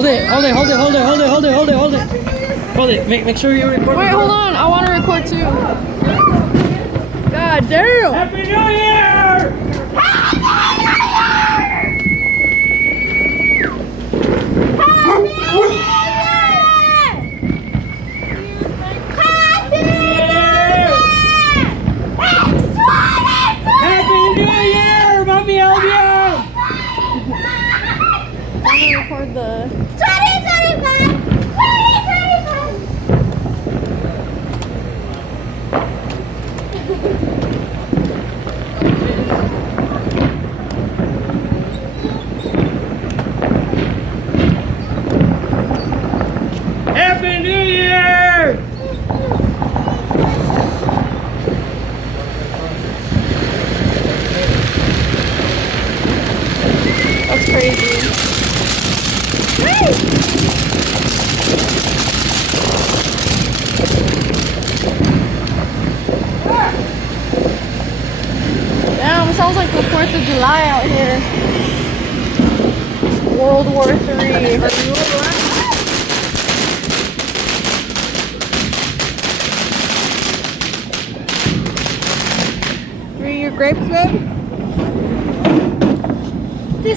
Hold it, hold it, hold it, hold it, hold it, hold it, hold it, hold it. Hold it. Make sure you record. Wait, hold on. I want to record too. God damn! Happy New Year! Record the 2025! 2025! Happy New Year! That's crazy. Damn, it sounds like the 4th of July out here. World War III. Are you your grapes, babe?